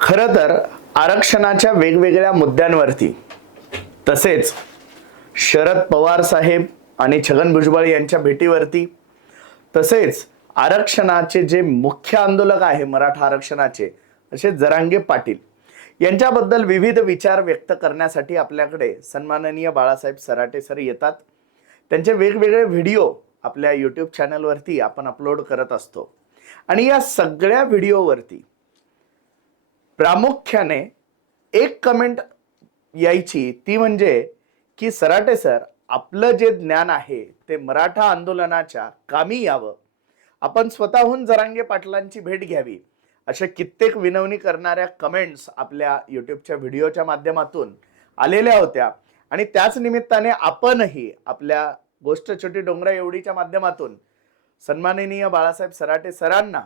खरं तर आरक्षणाच्या वेगवेगळ्या मुद्द्यांवरती तसेच शरद पवार साहेब आणि छगन भुजबळ यांच्या भेटीवरती तसेच आरक्षणाचे जे मुख्य आंदोलक आहे मराठा आरक्षणाचे असे जरांगे पाटील यांच्याबद्दल विविध विचार व्यक्त करण्यासाठी आपल्याकडे सन्माननीय बाळासाहेब सराटे सर येतात. त्यांचे वेगवेगळे व्हिडिओ आपल्या यूट्यूब चॅनलवरती आपण अपलोड करत असतो. आणि या सगळ्या व्हिडिओवरती प्रामुख्याने एक कमेंट यायची ती म्हणजे की सराटे सर आपलं जे ज्ञान आहे ते मराठा आंदोलनाच्या कामी यावं. आपण स्वतःहून जरांगे पाटलांची भेट घ्यावी अशा कित्येक विनवणी करणाऱ्या कमेंट्स आपल्या यूट्यूबच्या व्हिडिओच्या माध्यमातून आलेल्या होत्या. आणि त्याच निमित्ताने आपणही आपल्या गोष्ट छोटी डोंगरा एवढीच्या माध्यमातून सन्माननीय बाळासाहेब सराटे सरांना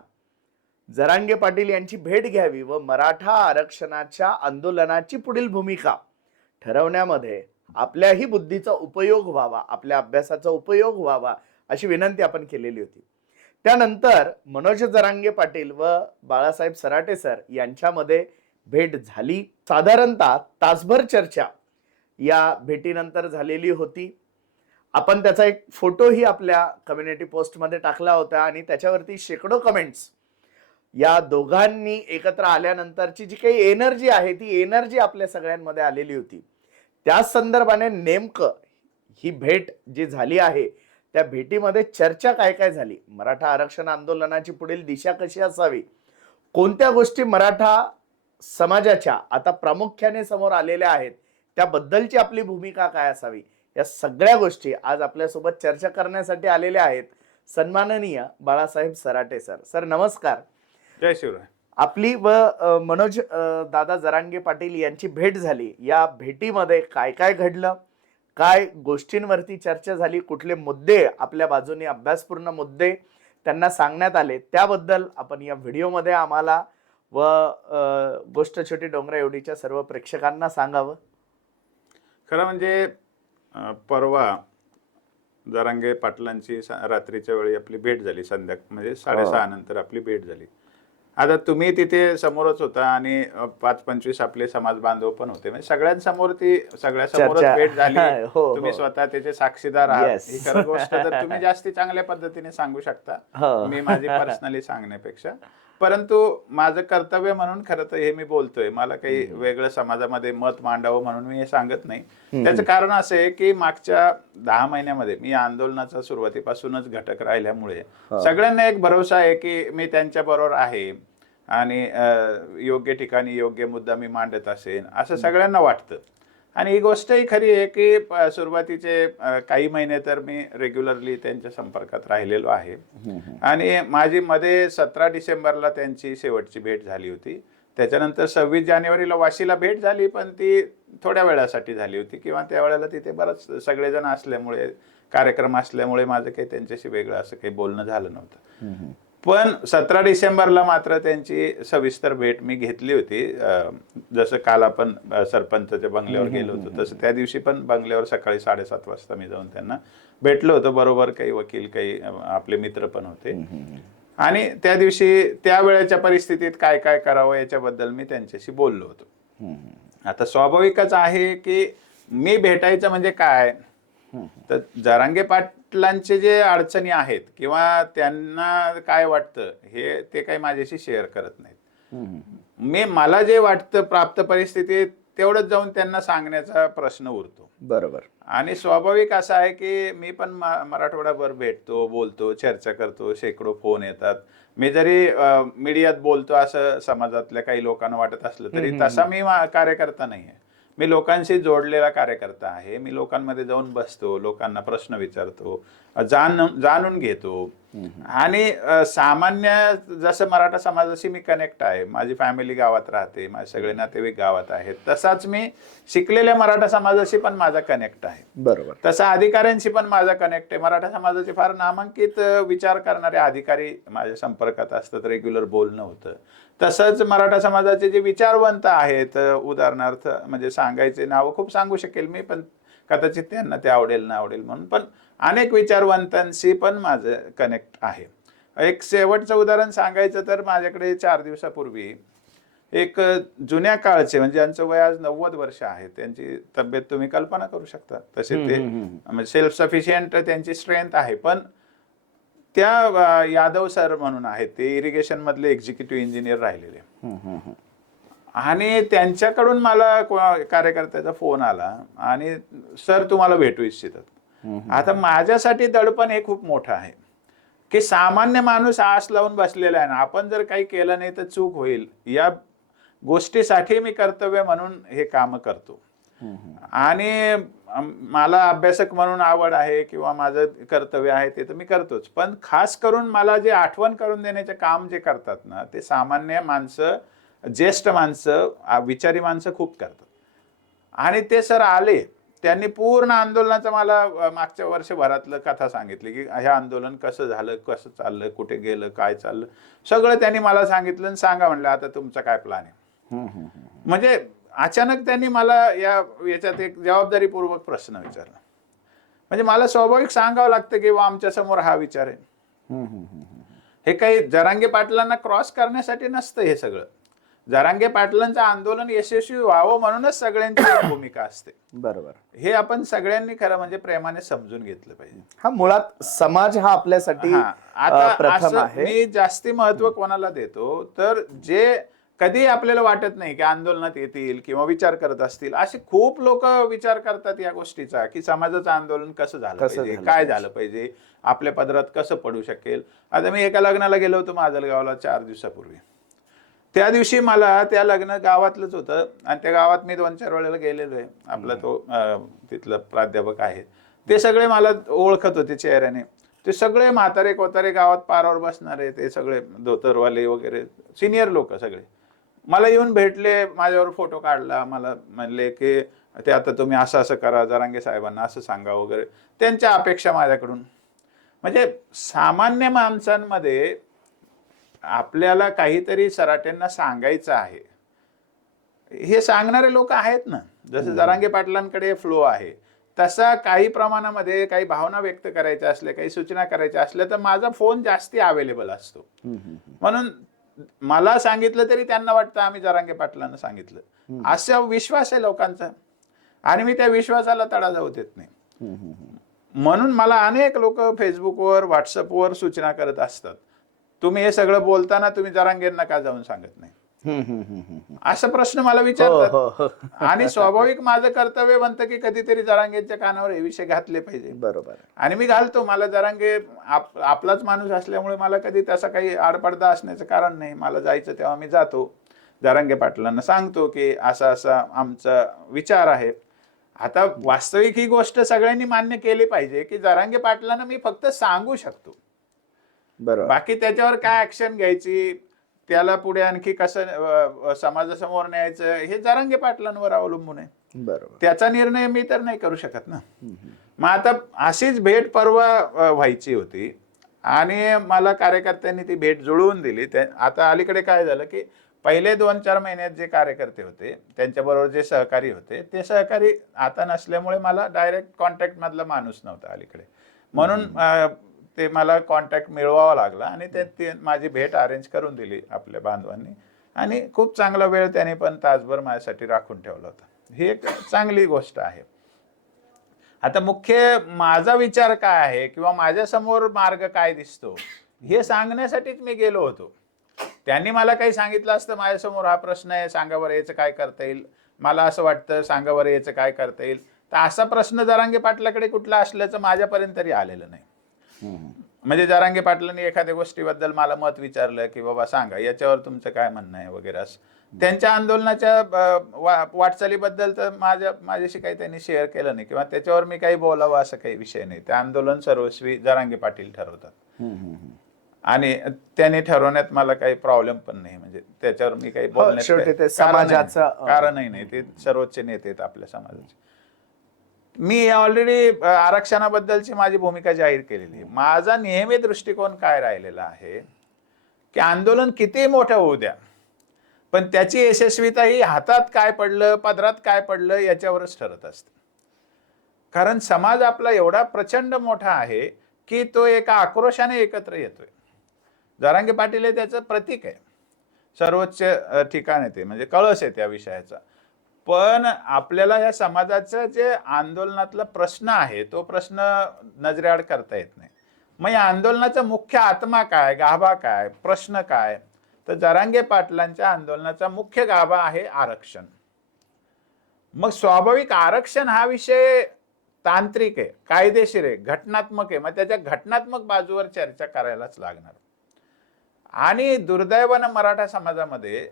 जरांगे पाटील यांची भेट घ्यावी व मराठा आरक्षणाच्या आंदोलनाची पुढील भूमिका ठरवण्यामध्ये आपल्याही बुद्धीचा उपयोग व्हावा आपल्या अभ्यासाचा उपयोग व्हावा अशी विनंती आपण केलेली होती. त्यानंतर मनोज जरांगे पाटील व बाळासाहेब सराटे सर यांच्यामध्ये भेट झाली. साधारणतः तासभर चर्चा या भेटीनंतर झालेली होती. आपण त्याचा एक फोटोही आपल्या कम्युनिटी पोस्टमध्ये टाकला होता आणि त्याच्यावरती शेकडो कमेंट्स या दोघांनी एकत्र आल्यानंतरची जी काही एनर्जी आहे ती एनर्जी आपल्या सगळ्यांमध्ये आलेली होती. त्या संदर्भाने नेमकं ही भेट जी झाली आहे त्या भेटीमध्ये चर्चा काय काय झाली? मराठा आरक्षण आंदोलनाची पुढील दिशा कशी असावी? कोणत्या गोष्टी मराठा समाजाच्या आता प्रामुख्याने समोर आलेल्या आहेत त्याबद्दलची आपली भूमिका काय असावी? या सगळ्या गोष्टी आज आपल्यासोबत चर्चा करण्यासाठी आलेल्या आहेत सन्माननीय बाळासाहेब सराटे सर. सर नमस्कार. जय शिवराय. आपली व मनोज दादा जरांगे पाटील यांची भेट झाली. या भेटीमध्ये काय काय घडलं? काय गोष्टींवरती चर्चा झाली? कुठले मुद्दे आपल्या बाजूने अभ्यासपूर्ण मुद्दे त्यांना सांगण्यात आले? त्याबद्दल आपण या व्हिडिओमध्ये आम्हाला व गोष्ट छोटी डोंगरा एवढीच्या सर्व प्रेक्षकांना सांगावं. खरं म्हणजे परवा जरांगे पाटलांची रात्रीच्या वेळी आपली भेट झाली संध्या म्हणजे साडेसहा नंतर आपली भेट झाली. आता तुम्ही तिथे समोरच होता आणि पाच पंचवीस आपले समाज बांधव पण होते म्हणजे सगळ्यांसमोर ती सगळ्या समोरच चर्चा. भेट झाली हो, तुम्ही हो. स्वतः त्याचे साक्षीदार आहात Yes. ही खरं गोष्ट तर तुम्ही जास्ती चांगल्या पद्धतीने सांगू शकता हो. मी माझी पर्सनली सांगण्यापेक्षा परंतु माझं कर्तव्य म्हणून खरं तर हे मी बोलतोय. मला काही वेगळं समाजामध्ये मत मांडावं म्हणून मी हे सांगत नाही. त्याचं कारण असं आहे की मागच्या दहा महिन्यामध्ये मी या आंदोलनाचा सुरुवातीपासूनच घटक राहिल्यामुळे सगळ्यांना एक भरोसा आहे की मी त्यांच्या बरोबर आहे आणि योग्य ठिकाणी योग्य मुद्दा मी मांडत असेन असं सगळ्यांना वाटतं. आणि ही गोष्टही खरी आहे की सुरुवातीचे काही महिने तर मी रेग्युलरली त्यांच्या संपर्कात राहिलेलो आहे. आणि माझी मध्ये सतरा डिसेंबरला त्यांची शेवटची भेट झाली होती. त्याच्यानंतर सव्वीस जानेवारीला वाशीला भेट झाली पण ती थोड्या वेळासाठी झाली होती किंवा त्यावेळेला तिथे बरंच सगळेजण असल्यामुळे कार्यक्रम असल्यामुळे माझं काही त्यांच्याशी वेगळं असं काही बोलणं झालं नव्हतं. पण सतरा डिसेंबरला मात्र त्यांची सविस्तर भेट मी घेतली होती. जसं काल आपण सरपंचाच्या बंगल्यावर गेलो होतो तसं त्या दिवशी पण बंगल्यावर सकाळी साडेसात वाजता मी जाऊन त्यांना भेटलो होतो. बरोबर काही वकील काही आपले मित्र पण होते. आणि त्या दिवशी त्या वेळेच्या परिस्थितीत काय काय करावं याच्याबद्दल मी त्यांच्याशी बोललो होतो. आता स्वाभाविकच आहे की मी भेटायचं म्हणजे काय? तर जरांगे पाटलांचे जे अडचणी आहेत किंवा त्यांना काय वाटतं हे ते काही माझ्याशी शेअर करत नाहीत. मी मला जे वाटतं प्राप्त परिस्थितीत तेवढंच जाऊन त्यांना सांगण्याचा प्रश्न उरतो. बरोबर. आणि स्वाभाविक असं आहे की मी पण मा- मराठवाड्याभर भेटतो बोलतो चर्चा करतो शेकडो फोन येतात. मी जरी मीडियात बोलतो असं समाजातल्या काही लोकांना वाटत असलं तरी तसा मी मा- कार्यकर्ता नाही आहे मी लोकांशी जोडलेला कार्यकर्ता आहे. मी लोकांमध्ये जाऊन बसतो लोकांना प्रश्न विचारतो. जाण जाणून घेतो. आणि सामान्य जसं मराठा समाजाशी मी कनेक्ट आहे. माझी फॅमिली गावात राहते माझे सगळे नातेवाईक गावात आहेत. तसाच मी शिकलेल्या मराठा समाजाशी पण माझा कनेक्ट आहे. बरोबर. तसा अधिकाऱ्यांशी पण माझा कनेक्ट आहे. मराठा समाजाचे फार नामांकित विचार करणारे अधिकारी माझ्या संपर्कात असतात. रेग्युलर बोलणं होतं. तसंच मराठा समाजाचे जे विचारवंत आहेत उदाहरणार्थ म्हणजे सांगायचे नावं खूप सांगू शकेल मी पण कदाचित त्यांना ते आवडेल ना आवडेल म्हणून. पण अनेक विचारवंतांशी पण माझं कनेक्ट आहे. एक शेवटचं उदाहरण सांगायचं तर माझ्याकडे चार दिवसापूर्वी एक जुन्या काळचे म्हणजे ज्यांचं वय आज नव्वद वर्ष आहे त्यांची तब्येत तुम्ही कल्पना करू शकता. तसे ते सेल्फ सफिशियंट त्यांची स्ट्रेंथ आहे. पण त्या यादव सर म्हणून आहेत ते इरिगेशन मधले एक्झिक्युटिव्ह इंजिनियर राहिलेले. आणि त्यांच्याकडून मला कार्यकर्त्याचा फोन आला आणि सर तुम्हाला भेटू इच्छितात. आता माझ्यासाठी दडपण हे खूप मोठं आहे. की सामान्य माणूस आस लावून बसलेला आहे ना आपण जर काही केलं नाही तर चूक होईल. या गोष्टीसाठी मी कर्तव्य म्हणून हे काम करतो. आणि मला अभ्यासक म्हणून आवड आहे किंवा माझं कर्तव्य आहे ते तर मी करतोच. पण खास करून मला जे आठवण करून देण्याचे काम जे करतात ना ते सामान्य माणसं ज्येष्ठ माणसं विचारी माणसं खूप करतात. आणि ते सर आले त्यांनी पूर्ण आंदोलनाचं मला मागच्या वर्षभरातलं कथा सांगितली की हे आंदोलन कसं झालं कसं चाललं कुठे गेलं काय चाललं? सगळं त्यांनी मला सांगितलं आणि सांगा म्हणलं आता तुमचा काय प्लॅन आहे? म्हणजे अचानक त्यांनी मला या याच्यात एक जबाबदारीपूर्वक प्रश्न विचारला. म्हणजे मला स्वाभाविक सांगावं लागतं की बा आमच्यासमोर हा विचार आहे. हे काही जरांगे पाटलांना क्रॉस करण्यासाठी नसतं हे सगळं. जरांगे पाटलांचं आंदोलन यशस्वी व्हावं म्हणूनच सगळ्यांची भूमिका असते. बरोबर. हे आपण सगळ्यांनी खरं म्हणजे प्रेमाने समजून घेतलं पाहिजे. हा मुळात समाज हा आपल्यासाठी हा, आता अ, प्रथम असं आहे. मी जास्ती महत्त्व कोणाला देतो तर जे कधी आपल्याला वाटत नाही की आंदोलनात येतील किंवा विचार करत असतील असे खूप लोक विचार करतात या गोष्टीचा की समाजाचं आंदोलन कसं झालं कसं पाहिजे झालं काय पाहिजे. झालं पाहिजे आपल्या पदरात कसं पडू शकेल? आता मी एका लग्नाला गेलो होतो माजलगावला चार दिवसापूर्वी. त्या दिवशी मला त्या लग्न गावातलंच होतं. आणि त्या गावात मी दोन चार वेळेला गेलेलो आहे. आपला तो तिथलं प्राध्यापक आहे ते सगळे मला ओळखत होते चेहऱ्याने. ते सगळे म्हातारे कोतारे गावात पारावर बसणारे ते सगळे धोतरवाले वगैरे सिनियर लोक सगळे. मला येऊन भेटले माझ्यावर फोटो काढला. मला म्हणले की ते आता तुम्ही असं असं करा. जरांगे साहेबांना असं सांगा वगैरे. त्यांच्या अपेक्षा माझ्याकडून. म्हणजे सामान्य माणसांमध्ये आपल्याला काहीतरी सराट्यांना सांगायचं आहे. हे सांगणारे लोक आहेत ना. जसं जरांगे पाटलांकडे फ्लो आहे. तसा काही प्रमाणामध्ये काही भावना व्यक्त करायच्या असल्या काही सूचना करायच्या असल्या तर माझा फोन जास्ती अवेलेबल असतो. म्हणून मला सांगितलं तरी त्यांना वाटतं आम्ही जरांगे पाटलांना सांगितलं. असा विश्वास आहे लोकांचा. आणि मी त्या विश्वासाला तडा जाऊ देत नाही. म्हणून मला अनेक लोक फेसबुकवर व्हॉट्सअपवर सूचना करत असतात. तुम्ही हे सगळं बोलताना तुम्ही जरांगेंना का जाऊन सांगत नाही. असा प्रश्न मला हो, विचारतात हो, हो. आणि स्वाभाविक माझं कर्तव्य बनतं की कधीतरी जरांगेच्या कानावर हे विषय घातले पाहिजे. बरोबर. आणि मी घालतो. मला जरांगे आप, आपलाच माणूस असल्यामुळे मला कधी तसा काही आडपडदा असण्याचं कारण नाही. मला जायचं तेव्हा मी जातो. जरांगे पाटलांना सांगतो की असा असा आमचा विचार आहे. आता वास्तविक ही गोष्ट सगळ्यांनी मान्य केली पाहिजे की जरांगे पाटलांना मी फक्त सांगू शकतो. बरोबर. बाकी त्याच्यावर काय ऍक्शन घ्यायची? त्याला पुढे आणखी कसं समाजासमोर न्यायचं? हे जरांगे पाटलांवर अवलंबून आहे. बरोबर. त्याचा निर्णय मी तर नाही करू शकत ना. मग आता अशीच भेट परवा व्हायची होती आणि मला कार्यकर्त्यांनी ती भेट जुळवून दिली. आता अलीकडे काय झालं की पहिले दोन चार महिन्यात जे कार्यकर्ते होते त्यांच्याबरोबर जे सहकारी होते ते सहकारी आता नसल्यामुळे मला डायरेक्ट कॉन्टॅक्ट मधला माणूस नव्हता अलीकडे. म्हणून ते मला कॉन्टॅक्ट मिळवावा लागला आणि ते ते माझी भेट अरेंज करून दिली आपल्या बांधवांनी. आणि खूप चांगला वेळ त्याने पण तासभर माझ्यासाठी राखून ठेवला होता. ही एक चांगली गोष्ट आहे. आता मुख्य माझा विचार काय आहे किंवा माझ्यासमोर मार्ग काय दिसतो हे सांगण्यासाठीच मी गेलो होतो. त्यांनी मला काही सांगितलं असतं माझ्यासमोर हा प्रश्न आहे सांगा बरं याचं काय करता येईल? मला असं वाटतं सांगा बरं याचं काय करता येईल? तर असा प्रश्न जरांगे पाटलाकडे कुठला असल्याचं माझ्यापर्यंत तरी आलेलं नाही. म्हणजे जरांगे पाटलांनी एखाद्या गोष्टीबद्दल मला मत विचारलं की बाबा सांगा याच्यावर तुमचं काय म्हणणं आहे वगैरे असं. त्यांच्या आंदोलनाच्या वाटचालीबद्दल तर माझ्या माझ्याशी काही त्यांनी शेअर केलं नाही किंवा त्याच्यावर मी काही बोलावं असं काही विषय नाही. ते आंदोलन सर्वस्वी जरांगे पाटील ठरवतात. आणि त्याने ठरवण्यात मला काही प्रॉब्लेम पण नाही. म्हणजे त्याच्यावर मी काही बोलण्यात हो, शेवटी काही ते कारण नाही. समाजाचं, अ, कारणही नाही. ते सर्वोच्च नेते आहेत आपल्या समाजाचे. मी ऑलरेडी आरक्षणाबद्दलची माझी भूमिका जाहीर केलेली माझा नेहमी दृष्टिकोन काय राहिलेला आहे की आंदोलन किती मोठं होऊ द्या पण त्याची यशस्वीता ही हातात काय पडलं पदरात काय पडलं याच्यावरच ठरत असते. कारण समाज आपला एवढा प्रचंड मोठा आहे की तो एका आक्रोशाने एकत्र येतोय. जरांगे पाटील हे त्याचं प्रतीक आहे. सर्वोच्च ठिकाण आहे ते म्हणजे कळस आहे त्या विषयाचा. पण आपल्याला या समाजाचं जे आंदोलनातला प्रश्न आहे तो प्रश्न नजरेआड करता येत नाही. मग या आंदोलनाचा मुख्य आत्मा काय गाभा काय प्रश्न काय? तर जरांगे पाटलांच्या आंदोलनाचा मुख्य गाभा आहे आरक्षण. मग स्वाभाविक आरक्षण हा विषय तांत्रिक आहे कायदेशीर आहे घटनात्मक आहे. मग त्याच्या घटनात्मक बाजूवर चर्चा करायलाच लागणार. आणि दुर्दैवानं मराठा समाजामध्ये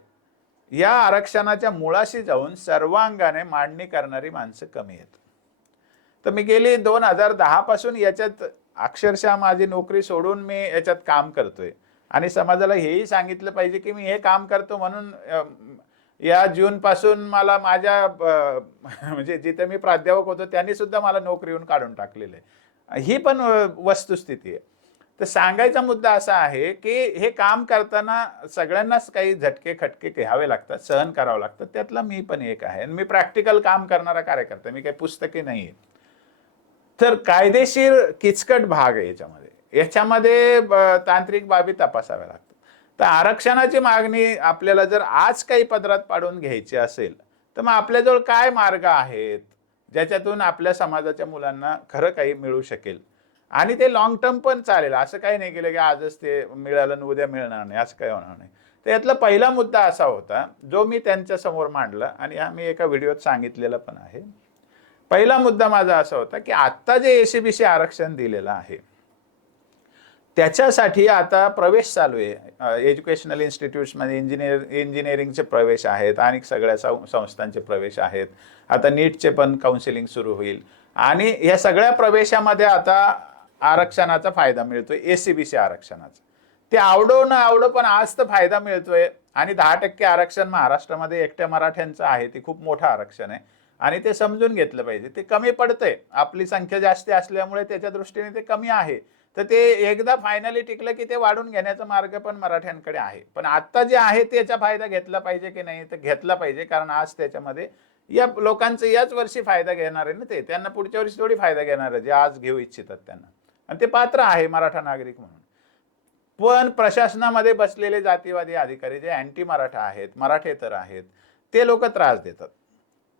या आरक्षणाच्या मुळाशी जाऊन सर्वांगाने मांडणी करणारी माणसं कमी आहेत. तर मी गेली दोन हजार दहा पासून याच्यात अक्षरशः माझी नोकरी सोडून मी याच्यात काम करतोय. आणि समाजाला हेही सांगितलं पाहिजे की मी हे काम करतो म्हणून या जून पासून मला माझ्या म्हणजे जिथे मी प्राध्यापक होतो त्यांनी सुद्धा मला नोकरीहून काढून टाकलेलं आहे. ही पण वस्तुस्थिती आहे. तर सांगायचा मुद्दा असा आहे की हे काम करताना सगळ्यांनाच काही झटके खटके घ्यावे लागतात सहन करावं लागतं. त्यातला मी पण एक आहे. आणि मी प्रॅक्टिकल काम करणारा कार्यकर्ता मी काही पुस्तके नाही आहेत. तर कायदेशीर किचकट भाग आहे याच्यामध्ये. याच्यामध्ये तांत्रिक बाबी तपासाव्या लागतात. तर आरक्षणाची मागणी आपल्याला जर आज काही पदरात पाडून घ्यायची असेल तर मग आपल्याजवळ काय मार्ग आहेत ज्याच्यातून आपल्या समाजाच्या मुलांना खरं काही मिळू शकेल? आणि ते लॉंग टर्म पण चालेल. असं काही नाही केलं की आजच ते मिळालं आणि उद्या मिळणार नाही. असं काही होणार नाही. तर यातला पहिला मुद्दा असा होता जो मी त्यांच्यासमोर मांडला आणि हा मी एका व्हिडिओत सांगितलेला पण आहे. पहिला मुद्दा माझा असा होता की आत्ता जे एसीबीसी आरक्षण दिलेलं आहे त्याच्यासाठी आता प्रवेश चालू आहे. एज्युकेशनल इन्स्टिट्यूट्समध्ये इंजिनियर इंजिनिअरिंगचे प्रवेश आहेत आणि सगळ्या सं- संस्थांचे प्रवेश आहेत. आता नीटचे पण काउन्सिलिंग सुरू होईल. आणि या सगळ्या प्रवेशामध्ये आता आरक्षणाचा फायदा मिळतोय एसीबीसी आरक्षणाचा. ते आवडो न आवडो पण आज तर फायदा मिळतोय. आणि दहा टक्के आरक्षण महाराष्ट्रामध्ये एकट्या मराठ्यांचं आहे ते खूप मोठं आरक्षण आहे. आणि ते समजून घेतलं पाहिजे. ते कमी पडतंय. आपली संख्या जास्ती असल्यामुळे त्याच्या दृष्टीने ते कमी आहे. तर ते एकदा फायनली टिकलं की ते वाढून घेण्याचा मार्ग पण मराठ्यांकडे आहे. पण आता जे आहे त्याचा फायदा घेतला पाहिजे की नाही तर घेतला पाहिजे. कारण आज त्याच्यामध्ये या लोकांचं याच वर्षी फायदा घेणार आहे ना ते. त्यांना पुढच्या वर्षी थोडी फायदा घेणार आहे जे आज घेऊ इच्छितात त्यांना. आणि ते पात्र आहे मराठा नागरिक म्हणून. पण प्रशासनामध्ये बसलेले जातीवादी अधिकारी जे अँटी मराठा आहेत मराठेतर आहेत ते लोक त्रास देतात.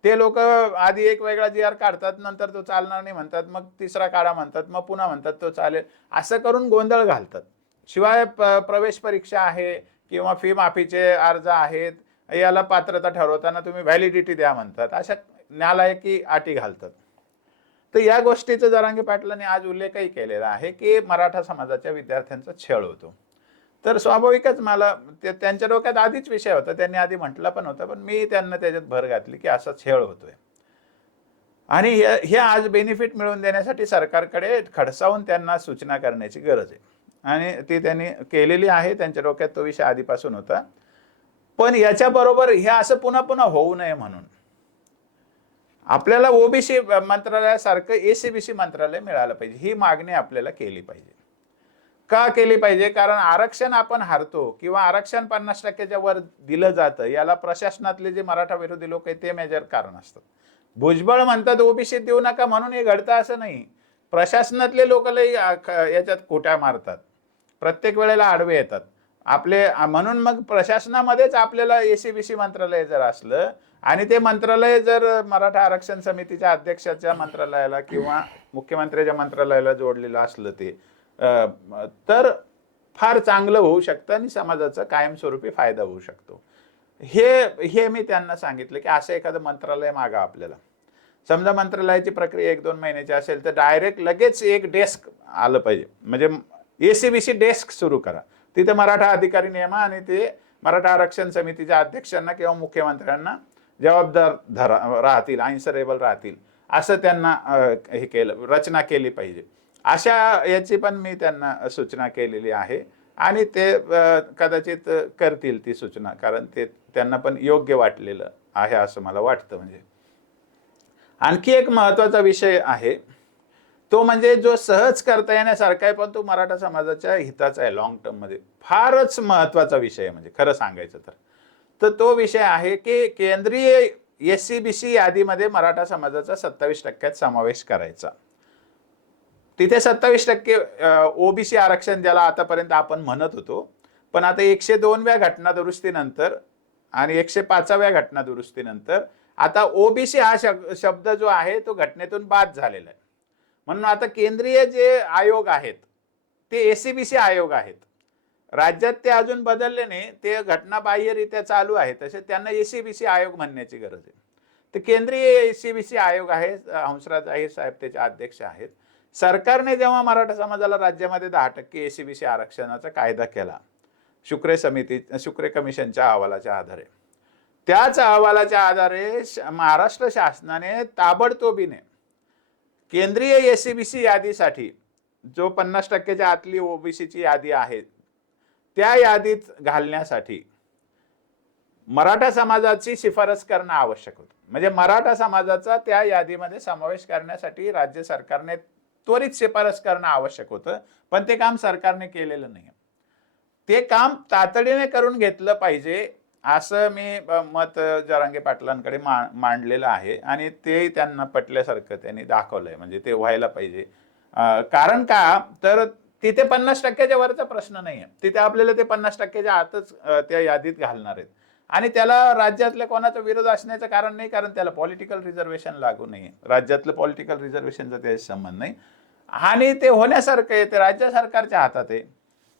ते लोक आधी एक वेगळा जी आर काढतात नंतर तो चालणार नाही म्हणतात मग तिसरा काढा म्हणतात मग पुन्हा म्हणतात तो चालेल. असं करून गोंधळ घालतात. शिवाय प- प्रवेश परीक्षा आहे किंवा फी माफीचे अर्ज आहेत याला पात्रता ठरवताना तुम्ही व्हॅलिडिटी द्या म्हणतात. अशा नालायकी अटी घालतात. तर या गोष्टीचं जरांगी पाटलांनी आज उल्लेखही केलेला आहे की मराठा समाजाच्या विद्यार्थ्यांचा छळ होतो. तर स्वाभाविकच मला ते त्यांच्या डोक्यात आधीच विषय होता. त्यांनी आधी म्हटला पण होता पण मी त्यांना त्याच्यात भर घातली की असा छळ होतोय. आणि हे हे आज बेनिफिट मिळवून देण्यासाठी सरकारकडे खडसावून त्यांना सूचना करण्याची गरज आहे. आणि ती त्यांनी केलेली आहे. त्यांच्या डोक्यात तो विषय आधीपासून होता. पण याच्याबरोबर हे असं पुन्हा पुन्हा होऊ नये म्हणून आपल्याला ओबीसी मंत्रालयासारखं एसीबीसी मंत्रालय मिळालं पाहिजे. ही मागणी आपल्याला केली पाहिजे. का केली पाहिजे? कारण आरक्षण आपण हारतो किंवा आरक्षण पन्नास टक्क्याच्या वर दिलं जातं याला प्रशासनातले जे मराठा विरोधी लोक आहेत ते मेजर कारण असतात भुजबळ म्हणतात ओबीसी देऊ नका म्हणून हे घडतं असं नाही. प्रशासनातले लोक लई याच्यात खोट्या मारतात? प्रत्येक वेळेला आडवे येतात. आपले म्हणून मग प्रशासनामध्येच आपल्याला एसीबीसी मंत्रालय जर असलं आणि ते मंत्रालय जर मराठा आरक्षण समितीच्या अध्यक्षाच्या मंत्रालयाला किंवा मुख्यमंत्र्याच्या मंत्रालयाला जोडलेलं असलं ते तर फार चांगलं होऊ शकतं आणि समाजाचा कायमस्वरूपी फायदा होऊ शकतो. हे हे मी त्यांना सांगितलं की असं एखादं मंत्रालय मागा आपल्याला. समजा मंत्रालयाची प्रक्रिया एक दोन महिन्याची असेल तर डायरेक्ट लगेच एक डेस्क आलं पाहिजे. म्हणजे एसीबीसी डेस्क सुरू करा. तिथे मराठा अधिकारी नेमा आणि ते मराठा आरक्षण समितीच्या अध्यक्षांना किंवा मुख्यमंत्र्यांना जबाबदार धरा राहतील आन्सरेबल राहतील. असं त्यांना हे केलं रचना केली पाहिजे. अशा याची पण मी त्यांना सूचना केलेली आहे. आणि ते कदाचित करतील ती सूचना कारण ते त्यांना पण योग्य वाटलेलं आहे असं मला वाटतं म्हणजे. आणखी एक महत्त्वाचा विषय आहे. तो म्हणजे जो सहज करता येण्यासारखा आहे पण तो मराठा समाजाच्या हिताचा आहे लॉंग टर्ममध्ये. फारच महत्त्वाचा विषय आहे म्हणजे खरं सांगायचं तर. तर तो विषय आहे की केंद्रीय एस सी बी सी यादीमध्ये मराठा समाजाचा सत्तावीस टक्क्यात समावेश करायचा. तिथे सत्तावीस टक्के ओबीसी आरक्षण ज्याला आतापर्यंत आपण म्हणत होतो पण आता एकशे दोनव्या घटना दुरुस्तीनंतर आणि एकशे पाचाव्या घटना दुरुस्तीनंतर आता ओबीसी हा शब- शब्द जो आहे तो घटनेतून बाद झालेला आहे. म्हणून आता केंद्रीय जे आयोग आहेत ते एसीबीसी आयोग आहेत. राज्यात ते अजून बदलले नाही ते घटनाबाह्यरित्या चालू आहे. तसे त्यांना ए सी बी सी आयोग म्हणण्याची गरज आहे. तर केंद्रीय एसीबीसी आयोग आहे हंसराज अहिर साहेब त्याचे अध्यक्ष आहेत. सरकारने जेव्हा मराठा समाजाला राज्यामध्ये दहा टक्के ए सी बी सी आरक्षणाचा कायदा केला शुक्रे समिती शुक्रे कमिशनच्या अहवालाच्या आधारे. त्याच अहवालाच्या आधारे श- महाराष्ट्र शासनाने ताबडतोबीने केंद्रीय एसीबीसी यादीसाठी जो पन्नास टक्क्याच्या आतली ओबीसीची यादी आहे त्या यादीत घालण्यासाठी मराठा समाजाची शिफारस करणं आवश्यक होतं. म्हणजे मराठा समाजाचा त्या यादीमध्ये समावेश करण्यासाठी राज्य सरकारने त्वरित शिफारस करणं आवश्यक होतं पण ते काम सरकारने केलेलं नाही ते काम तातडीने करून घेतलं पाहिजे असं मी मत जरांगे पाटलांकडे मा मांडलेलं आहे आणि ते त्यांना पटल्यासारखं त्यांनी दाखवलंय. म्हणजे ते व्हायला पाहिजे. कारण का? तर तिथे पन्नास टक्क्याच्या वरचा प्रश्न नाही आहे तिथे आपल्याला ते पन्नास टक्क्याच्या आतच त्या यादीत घालणार आहेत. आणि त्याला राज्यातल्या कोणाचा विरोध असण्याचं कारण नाही कारण त्याला पॉलिटिकल रिझर्वेशन लागू नाही राज्यातलं पॉलिटिकल रिझर्वेशनचा त्याशी संबंध नाही. आणि ते होण्यासारखं आहे ते राज्य सरकारच्या हातात आहे.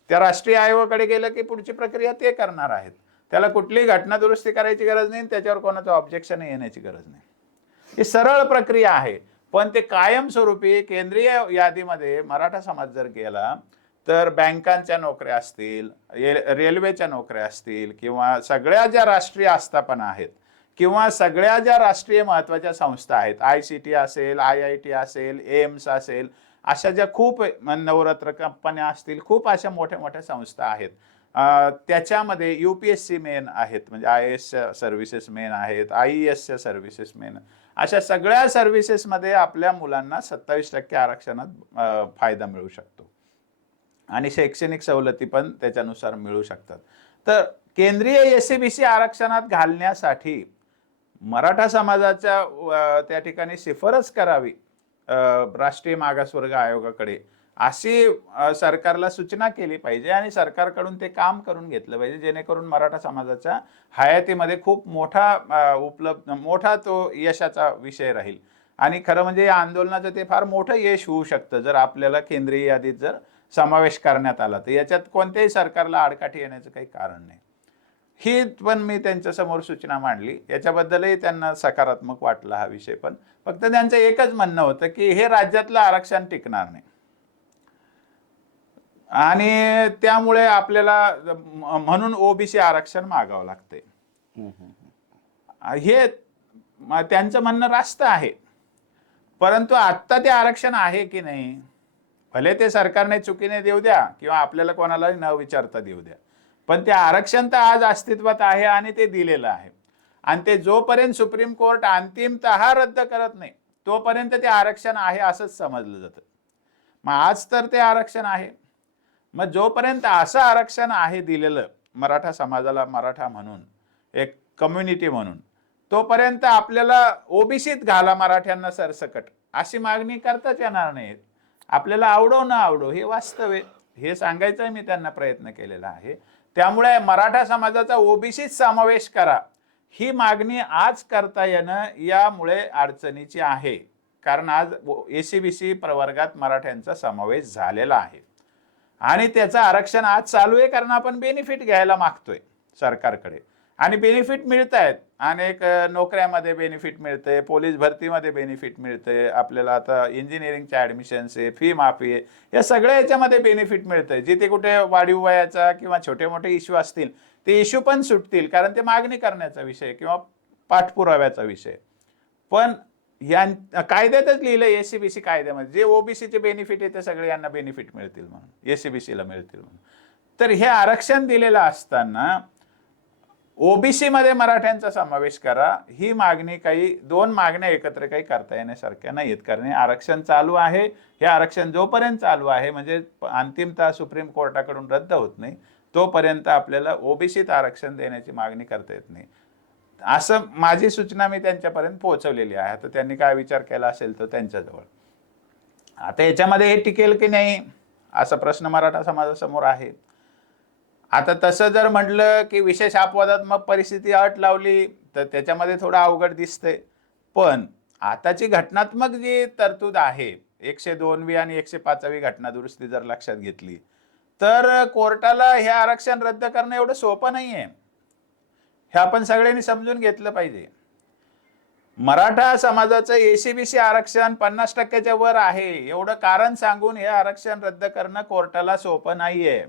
त्या राष्ट्रीय आयोगाकडे गेलं की पुढची प्रक्रिया ते करणार आहेत. त्याला कुठलीही घटना दुरुस्ती करायची गरज नाही आणि त्याच्यावर कोणाचं ऑब्जेक्शन येण्याची गरज नाही. ही सरळ प्रक्रिया आहे. पण ते कायमस्वरूपी केंद्रीय यादीमध्ये मराठा समाज जर गेला तर बँकांच्या नोकऱ्या असतील रेल्वेच्या नोकऱ्या असतील किंवा सगळ्या ज्या राष्ट्रीय आस्थापना आहेत किंवा सगळ्या ज्या राष्ट्रीय महत्त्वाच्या संस्था आहेत आय सी टी असेल आय आय टी असेल एम्स असेल अशा ज्या खूप नवरात्र कंपन्या असतील खूप अशा मोठ्या मोठ्या संस्था आहेत. त्याच्यामध्ये U P S C main आहेत म्हणजे आय एसच्या सर्व्हिसेस मेन आहेत आय ई एसच्या सर्व्हिसेस मेन अशा सगळ्या सर्व्हिसेसमध्ये आपल्या मुलांना सत्तावीस टक्के आरक्षणात फायदा मिळू शकतो. आणि शैक्षणिक सवलती पण त्याच्यानुसार मिळू शकतात. तर केंद्रीय एसीबीसी आरक्षणात घालण्यासाठी मराठा समाजाच्या त्या ठिकाणी शिफारस करावी राष्ट्रीय मागासवर्ग आयोगाकडे. अशी सरकारला सूचना केली पाहिजे आणि सरकारकडून ते काम करून घेतलं पाहिजे जेणेकरून मराठा समाजाच्या हयातीमध्ये खूप मोठा उपलब्ध मोठा तो यशाचा विषय राहील. आणि खरं म्हणजे या आंदोलनाचं ते फार मोठं यश होऊ शकतं जर आपल्याला केंद्रीय यादीत जर समावेश करण्यात आला तर याच्यात कोणत्याही सरकारला आडकाठी येण्याचं काही कारण नाही. ही पण मी त्यांच्यासमोर सूचना मांडली. याच्याबद्दलही त्यांना सकारात्मक वाटला हा विषय पण. फक्त त्यांचं एकच म्हणणं होतं की हे राज्यातलं आरक्षण टिकणार नाही. आणि त्यामुळे आपल्याला म्हणून ओबीसी आरक्षण मागावं लागते हे त्यांचं म्हणणं रास्त आहे. परंतु आत्ता ते आरक्षण आहे की नाही भले ते सरकारने चुकीने देऊ द्या किंवा आपल्याला कोणालाही न विचारता देऊ द्या पण ते आरक्षण तर आज अस्तित्वात आहे आणि ते दिलेलं आहे. आणि ते जोपर्यंत सुप्रीम कोर्ट अंतिमतः रद्द करत नाही तोपर्यंत ते आरक्षण आहे असंच समजलं जातं. मग आज तर ते आरक्षण आहे. मग जोपर्यंत असं आरक्षण आहे दिलेलं मराठा समाजाला मराठा म्हणून एक कम्युनिटी म्हणून तोपर्यंत आपल्याला ओबीसीत घाला मराठ्यांना सरसकट. अशी मागणी करताच येणार नाही आपल्याला आवडो ना आवडो हे वास्तव आहे. हे सांगायचं मी त्यांना प्रयत्न केलेला आहे. त्यामुळे मराठा समाजाचा ओबीसीत समावेश करा. ही मागणी आज करता येणं यामुळे अडचणीची आहे. कारण आज एसीबीसी प्रवर्गात मराठ्यांचा समावेश झालेला आहे. आणि त्याचं आरक्षण आज चालू आहे कारण आपण बेनिफिट घ्यायला मागतोय सरकारकडे. आणि बेनिफिट मिळत आहेत अनेक नोकऱ्यामध्ये बेनिफिट मिळते पोलीस भरतीमध्ये बेनिफिट मिळते आपल्याला आता इंजिनिअरिंगच्या ॲडमिशन्स आहे फी माफी आहे या सगळ्या याच्यामध्ये बेनिफिट मिळतंय. जिथे कुठे वाढीव वयाचा किंवा छोटे मोठे इश्यू असतील ते इश्यू पण सुटतील कारण ते मागणी करण्याचा विषय किंवा पाठपुराव्याचा विषय पण या कायद्यातच लिहिलं एसीबीसी कायद्यामध्ये. जे ओबीसीचे बेनिफिट आहे ते सगळे यांना बेनिफिट मिळतील म्हणून. एसीबीसीला मिळतील म्हणून. तर हे आरक्षण दिलेलं असताना ओबीसी मध्ये मराठ्यांचा समावेश करा. ही मागणी काही दोन मागण्या एकत्र काही करता येण्यासारख्या नाहीत कारण हे आरक्षण चालू आहे. हे आरक्षण जोपर्यंत चालू आहे म्हणजे अंतिमतः सुप्रीम कोर्टाकडून रद्द होत नाही तोपर्यंत आपल्याला ओबीसीत आरक्षण देण्याची मागणी करता येत नाही. असं माझी सूचना मी त्यांच्यापर्यंत पोहोचवलेली आहे. आता त्यांनी काय विचार केला असेल तर त्यांच्याजवळ. आता याच्यामध्ये हे टिकेल की नाही असा प्रश्न मराठा समाजासमोर आहे. आता तसं जर म्हटलं की विशेष अपवादात्मक परिस्थिती अट लावली तर त्याच्यामध्ये थोडं अवघड दिसतंय. पण आताची घटनात्मक जी तरतूद आहे एकशे दोनवी आणि एकशे पाचवी घटना दुरुस्ती जर लक्षात घेतली तर कोर्टाला हे आरक्षण रद्द करणं एवढं सोपं नाही आहे हे आपण सगळ्यांनी समजून घेतलं पाहिजे. मराठा समाजाचं एसीबीसी आरक्षण पन्नास टक्क्याच्या वर आहे. एवढं कारण सांगून हे आरक्षण रद्द करणं कोर्टाला सोपं नाहीये.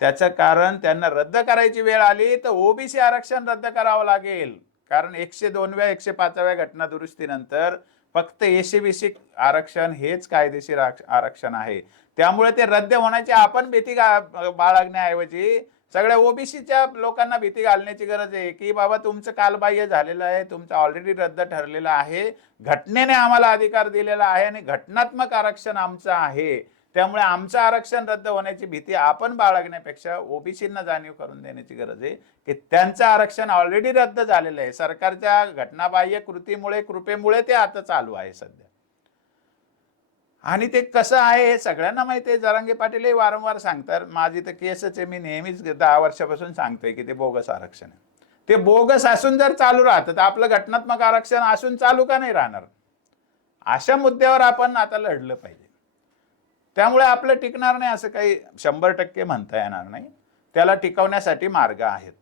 त्याचं कारण त्यांना रद्द करायची वेळ आली तर ओबीसी आरक्षण रद्द करावं लागेल. कारण एकशे दोनव्या एकशे पाचव्या घटना दुरुस्तीनंतर फक्त एसीबीसी आरक्षण हेच कायदेशीर आरक्षण आहे. त्यामुळे ते रद्द होण्याची आपण भीती बाळगण्याऐवजी सगळ्या ओबीसीच्या लोकांना भीती घालण्याची गरज आहे की बाबा तुमचं कालबाह्य झालेलं आहे तुमचं ऑलरेडी रद्द ठरलेलं आहे घटनेने आम्हाला अधिकार दिलेला आहे आणि घटनात्मक आरक्षण आमचं आहे. त्यामुळे आमचं आरक्षण रद्द होण्याची भीती आपण बाळगण्यापेक्षा ओबीसींना जाणीव करून देण्याची गरज आहे की त्यांचं आरक्षण ऑलरेडी रद्द झालेलं आहे. सरकारच्या घटनाबाह्य कृतीमुळे कृपेमुळे ते आता चालू आहे सध्या. आणि ते कसं आहे हे सगळ्यांना माहिती आहे. जरांगे पाटीलही वारंवार सांगतात. माझी तर केसच आहे. मी नेहमीच दहा वर्षापासून सांगतोय की ते बोगस आरक्षण आहे. ते बोगस असून जर चालू राहतं तर आपलं घटनात्मक आरक्षण असून चालू का नाही राहणार? अशा मुद्द्यावर आपण आता लढलं पाहिजे. त्यामुळे आपलं टिकणार नाही असं काही शंभर टक्के म्हणता येणार नाही. त्याला टिकवण्यासाठी मार्ग आहेत.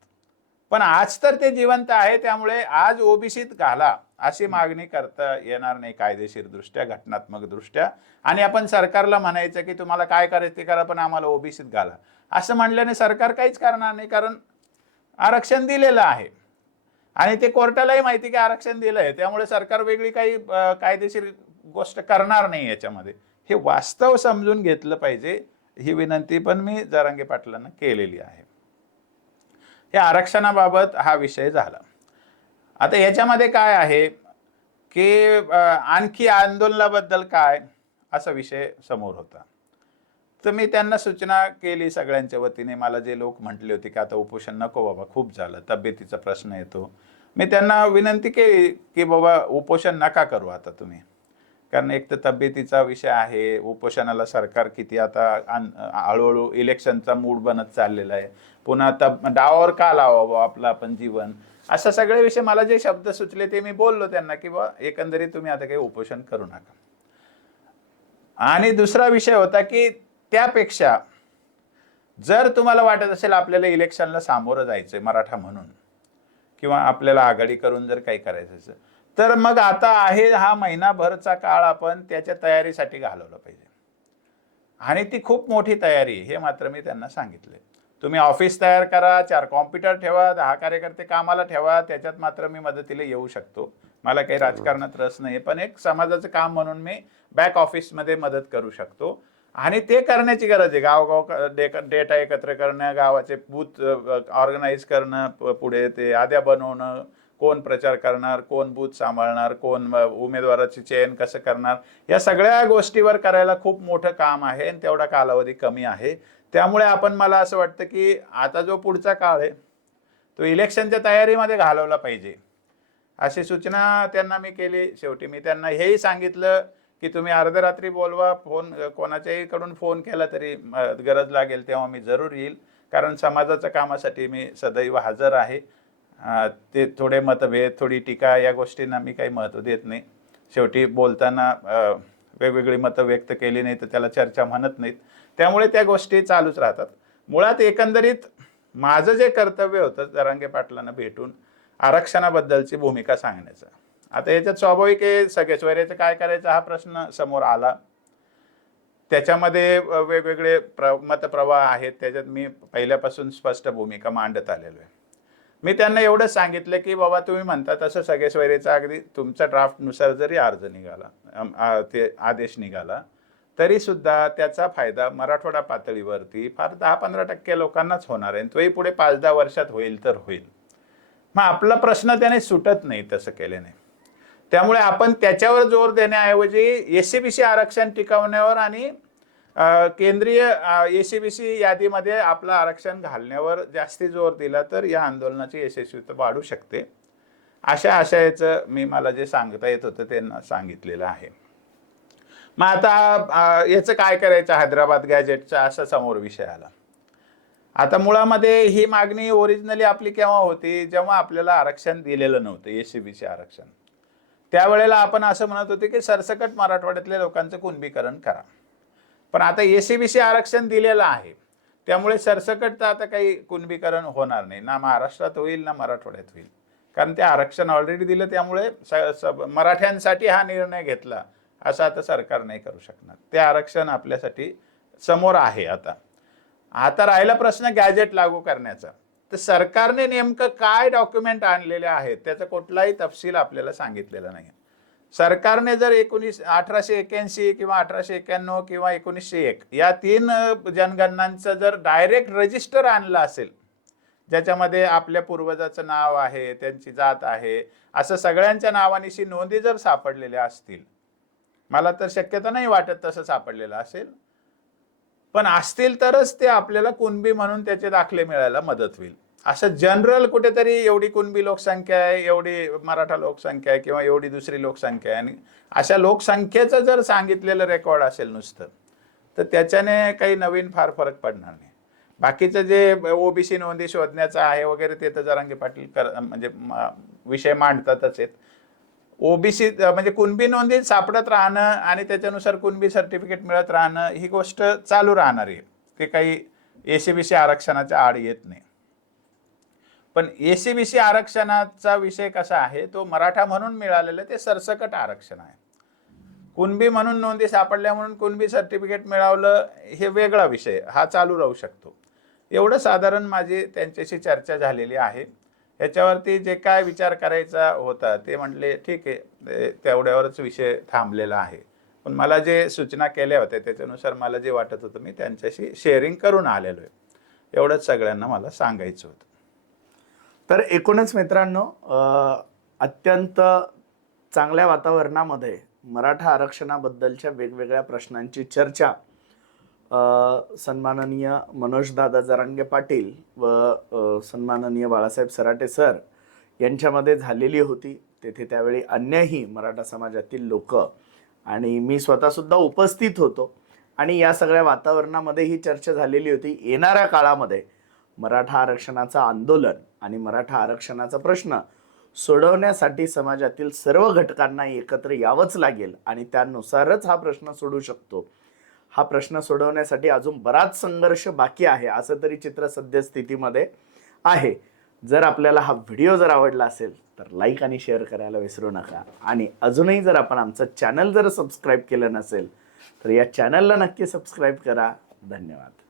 पण आज तर ते जिवंत आहे. त्यामुळे आज ओबीसीत घाला. अशी मागणी करता येणार नाही कायदेशीर दृष्ट्या घटनात्मक दृष्ट्या आणि आपण सरकारला म्हणायचं की तुम्हाला काय करायचं ते करा पण आम्हाला ओबीसीत घाला. असं म्हणल्याने सरकार काहीच करणार नाही कारण आरक्षण दिलेलं आहे. आणि ते कोर्टालाही माहिती की आरक्षण दिलं आहे. त्यामुळे सरकार वेगळी काही कायदेशीर गोष्ट करणार नाही याच्यामध्ये. हे वास्तव समजून घेतलं पाहिजे ही विनंती पण मी जरांगे पाटलांना केलेली आहे. या आरक्षणाबाबत हा विषय झाला. आता याच्यामध्ये काय आहे की आणखी आंदोलनाबद्दल काय असा विषय समोर होता. तर मी त्यांना सूचना केली सगळ्यांच्या वतीने. मला जे लोक म्हटले होते की आता उपोषण नको बाबा खूप झालं तब्येतीचा प्रश्न येतो. मी त्यांना विनंती केली की बाबा उपोषण नका करू आता तुम्ही. कारण एक तर तब्येतीचा विषय आहे उपोषणाला सरकार किती आता हळूहळू इलेक्शनचा मूड बनत चाललेला आहे. पुन्हा तब डावावर का लावावं आपलं आपण जीवन? अशा सगळे विषय मला जे शब्द सुचले ते मी बोललो त्यांना की बा एकंदरीत तुम्ही आता काही उपोषण करू नका. आणि दुसरा विषय होता की त्यापेक्षा जर तुम्हाला वाटत असेल आपल्याला इलेक्शनला सामोरं जायचंय मराठा म्हणून किंवा आपल्याला आघाडी करून जर काही करायचं असेल तर मग आता आहे हा महिनाभरचा काळ आपण त्याच्या तयारीसाठी घालवला पाहिजे. आणि ती खूप मोठी तयारी हे मात्र मी त्यांना सांगितले तुम्ही ऑफिस तयार करा चार कॉम्प्युटर ठेवा दहा कार्यकर्ते कामाला ठेवा त्याच्यात मात्र मी मदतीला येऊ शकतो. मला काही राजकारणात रस नाही पण एक समाजाचं काम म्हणून मी बॅक ऑफिसमध्ये मदत करू शकतो. आणि ते करण्याची गरज आहे. गावगाव डेटा एकत्र करणं गावाचे बूथ ऑर्गनाईज करणं पुढे ते आद्या बनवणं कोण प्रचार करणार कोण बूथ सांभाळणार कोण उमेदवाराची चयन कसं करणार या सगळ्या गोष्टीवर करायला खूप मोठं काम आहे आणि तेवढा कालावधी कमी आहे. त्यामुळे आपण मला असं वाटतं की आता जो पुढचा काळ आहे तो इलेक्शनच्या तयारीमध्ये घालवला पाहिजे. अशी सूचना त्यांना मी केली शेवटी. मी त्यांना हेही सांगितलं की तुम्ही अर्ध्या रात्री बोलवा फोन कोणाच्याही कडून फोन केला तरी गरज लागेल तेव्हा मी जरूर येईल. कारण समाजाच्या कामासाठी मी सदैव हजर आहे. ते थोडे मतभेद थोडी टीका या गोष्टींना मी काही महत्त्व देत नाही. शेवटी बोलताना वेगवेगळी मतं व्यक्त केली नाही तर त्याला चर्चा म्हणत नाहीत. त्यामुळे त्या गोष्टी चालूच राहतात. मुळात एकंदरीत माझं जे कर्तव्य होतं जरांगे पाटलांना भेटून आरक्षणाबद्दलची भूमिका सांगण्याचं. आता याच्यात स्वाभाविक आहे सगळे सोयऱ्याचं काय करायचं हा प्रश्न समोर आला. त्याच्यामध्ये वेगवेगळे प्र मतप्रवाह आहेत त्याच्यात मी पहिल्यापासून स्पष्ट भूमिका मांडत आलेलो आहे. मी त्यांना एवढं सांगितलं की बाबा तुम्ही म्हणता तसं सगळे सोयरेचा अगदी तुमच्या ड्राफ्टनुसार जरी अर्ज निघाला ते आदेश निघाला तरीसुद्धा त्याचा फायदा मराठवाडा पातळीवरती फार दहा पंधरा टक्के लोकांनाच होणार आहे. आणि तोही पुढे पाच दहा वर्षात होईल तर होईल. मग आपला प्रश्न त्याने सुटत नाही तसं केल्याने. त्यामुळे आपण त्याच्यावर जोर देण्याऐवजी एस सी बी सी आरक्षण टिकवण्यावर आणि केंद्रीय ए सी बी सी यादीमध्ये आपलं आरक्षण घालण्यावर जास्ती जोर दिला तर या आंदोलनाची यशस्वीता वाढू शकते. अशा आशयाचं मी मला जे सांगता येत होतं त्यांना सांगितलेलं आहे. मग आता याचं काय करायचं? हैदराबाद गॅजेटचा असा समोर विषय आला. आता मुळामध्ये ही मागणी ओरिजिनली आपली केव्हा होती? जेव्हा आपल्याला आरक्षण दिलेलं नव्हतं एस सी बीचे आरक्षण. त्यावेळेला आपण असं म्हणत होते की सरसकट मराठवाड्यातल्या लोकांचं कुणबीकरण करा. पण आता एसीबीसी आरक्षण दिलेलं आहे. त्यामुळे सरसकट तर आता काही कुणबीकरण होणार नाही. ना महाराष्ट्रात होईल ना मराठवाड्यात होईल. कारण ते आरक्षण ऑलरेडी दिलं त्यामुळे स- स- मराठ्यांसाठी हा निर्णय घेतला. असं आता सरकार नाही करू शकणार. ते आरक्षण आपल्यासाठी समोर आहे आता. आता राहिला प्रश्न गॅजेट लागू करण्याचा. तर सरकारने नेमकं काय डॉक्युमेंट आणलेले आहेत त्याचा कुठलाही तपशील आपल्याला सांगितलेला नाही. सरकारने जर एकोणीस अठराशे एक्याऐंशी किंवा अठराशे एक्याण्णव किंवा एकोणीसशे एक या तीन जनगणनांचं जर डायरेक्ट रजिस्टर आणलं असेल ज्याच्यामध्ये आपल्या पूर्वजाचं नाव आहे त्यांची जात आहे असं सगळ्यांच्या नावानिशी नोंदी जर सापडलेल्या असतील मला तर शक्यता नाही वाटत तसं सापडलेलं असेल. पण असतील तरच ते आपल्याला कुणबी म्हणून त्याचे दाखले मिळायला मदत होईल. असं जनरल कुठेतरी एवढी कुणबी लोकसंख्या आहे एवढी मराठा लोकसंख्या आहे किंवा एवढी दुसरी लोकसंख्या आहे आणि अशा लोकसंख्येचं जर सांगितलेलं रेकॉर्ड असेल नुसतं तर त्याच्याने काही नवीन फार फरक पडणार नाही. बाकीचं जे ओबीसी नोंदी शोधण्याचं आहे वगैरे ते तर जरांगे पाटील कर म्हणजे विषय मांडतातच आहेत. ओबीसी म्हणजे कुणबी नोंदी सापडत राहणं आणि त्याच्यानुसार कुणबी सर्टिफिकेट मिळत राहणं ही गोष्ट चालू राहणार आहे. ते काही एसीबीसी आरक्षणाच्या आड येत नाही. पण एसीबीसी आरक्षणाचा विषय कसा आहे तो मराठा म्हणून मिळालेलं ते सरसकट आरक्षण आहे. कुणबी म्हणून नोंदी सापडल्या म्हणून कुणबी सर्टिफिकेट मिळवलं हे वेगळा विषय हा चालू राहू शकतो. एवढं साधारण माझी त्यांच्याशी चर्चा झालेली आहे. याच्यावरती जे काय विचार करायचा होता ते म्हटले ठीक आहे तेवढ्यावरच विषय थांबलेला आहे. पण मला जे सूचना केल्या होत्या त्याच्यानुसार मला जे वाटत होतं मी त्यांच्याशी शेअरिंग करून आलेलो आहे. एवढंच सगळ्यांना मला सांगायचं होतं. तर एकूणच मित्रांनो अत्यंत चांगल्या वातावरणामध्ये मराठा आरक्षणाबद्दलच्या वेगवेगळ्या प्रश्नांची चर्चा सन्माननीय मनोजदादा जरांगे पाटील व सन्माननीय बाळासाहेब सराटे सर यांच्यामध्ये झालेली होती. तेथे त्यावेळी अन्यही मराठा समाजातील लोक आणि मी स्वतःसुद्धा उपस्थित होतो. आणि या सगळ्या वातावरणामध्ये ही चर्चा झालेली होती. येणाऱ्या काळामध्ये मराठा आरक्षणाचं आंदोलन आणि मराठा आरक्षणाचा प्रश्न सोडवण्यासाठी समाजातील सर्व घटकांना एकत्र यावंच लागेल आणि त्यानुसारच हा प्रश्न सोडू शकतो. हा प्रश्न सोडवण्यासाठी अजून बराच संघर्ष बाकी आहे असं तरी चित्र सद्यस्थितीमध्ये आहे. जर आपल्याला हा व्हिडिओ जर आवडला असेल तर लाईक आणि शेअर करायला विसरू नका. आणि अजूनही जर आपण आमचं चॅनल जर सबस्क्राईब केलं नसेल तर या चॅनलला नक्की सबस्क्राईब करा. धन्यवाद.